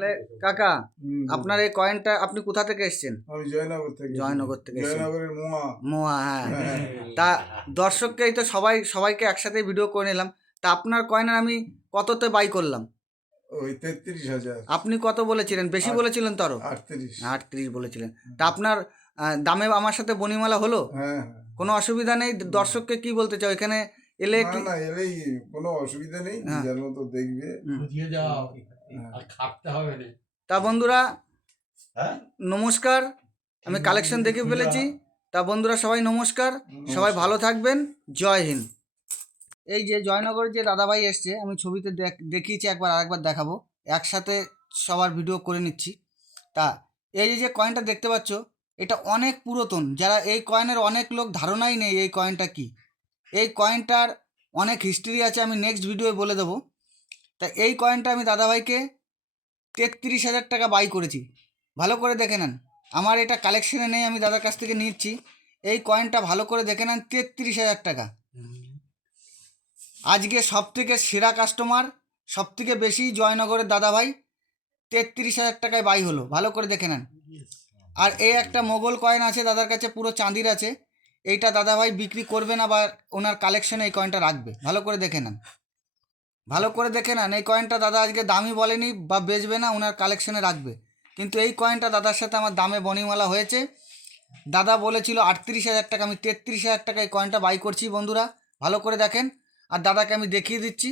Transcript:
তাহলে কাকা, আপনার এই কয়েনটা আপনি কোথা থেকে এসেছেন? আমি জয়নগর থেকে। জয়নগর থেকে এসেছেন। জয়নগরের মোয়া, হ্যাঁ। তা দর্শককেই তো সবাইকে একসাথে ভিডিও করে নিলাম। তা আপনার কয়েনের আমি কততে বাই করলাম? ওই 33,000। আপনি কত বলেছিলেন? বেশি বলেছিলেন তো আরো। 38। 38 বলেছিলেন। তা আপনার দামে আমার সাথে বনিমালা হলো? হ্যাঁ। কোনো অসুবিধা নেই? দর্শককে কি বলতে চাও এখানে এলে? না না, এলেই কোনো অসুবিধা নেই, হ্যাঁ। যার মতো দেখবে। বুঝিয়ে যাও আর খাটতে হবে না। তা বন্ধুরা হ্যাঁ নমস্কার, আমি কালেকশন দেখে ফেলেছি। তা বন্ধুরা সবাই নমস্কার, সবাই ভালো থাকবেন, জয় হিন্দ। এই যে জয়নগরের যে দাদাভাই এসছে, আমি ছবিতে দেখিয়েছি, একবার আরেকবার দেখাবো, একসাথে সবার ভিডিও করে নিচ্ছি। তা এই যে কয়েনটা দেখতে পাচ্ছ, এটা অনেক পুরাতন। যারা এই কয়েনের অনেক লোক ধারণাই নেই এই কয়েনটা কি। এই কয়েনটার অনেক হিস্ট্রি আছে, আমি নেক্সট ভিডিওয়ে বলে দেবো। তা এই কয়েনটা আমি দাদাভাইকে 33,000 টাকা বাই করেছি। ভালো করে দেখে নেন, আমার এটা কালেকশনে নেই, আমি দাদার কাছ থেকে নিচ্ছি। এই কয়েনটা ভালো করে দেখে নেন, 33,000 টাকা। আজকে সবথেকে সেরা কাস্টমার, সবথেকে বেশি জয়নগরের দাদাভাই, 33,000 টাকায় বাই হলো। ভালো করে দেখে নেন। আর এই একটা মোগল কয়েন আছে দাদার কাছে, পুরো চাঁদির আছে। এইটা দাদাভাই বিক্রি করবে না, বা ওনার কালেকশনে এই কয়েনটা রাখবে। ভালো করে দেখে নেন, ভালো করে দেখে নেন। এই কয়েনটা দাদা আজকে দামি বলেনি বা বেচবে না, ওনার কালেকশনে রাখবে। কিন্তু এই কয়েনটা দাদার সাথে আমার দামে বনিমালা হয়েছে। দাদা বলেছিল 38,000 টাকা, আমি 33,000 টাকা এই কয়েনটা বাই করছি। বন্ধুরা ভালো করে দেখেন, আর দাদাকে আমি দেখিয়ে দিচ্ছি।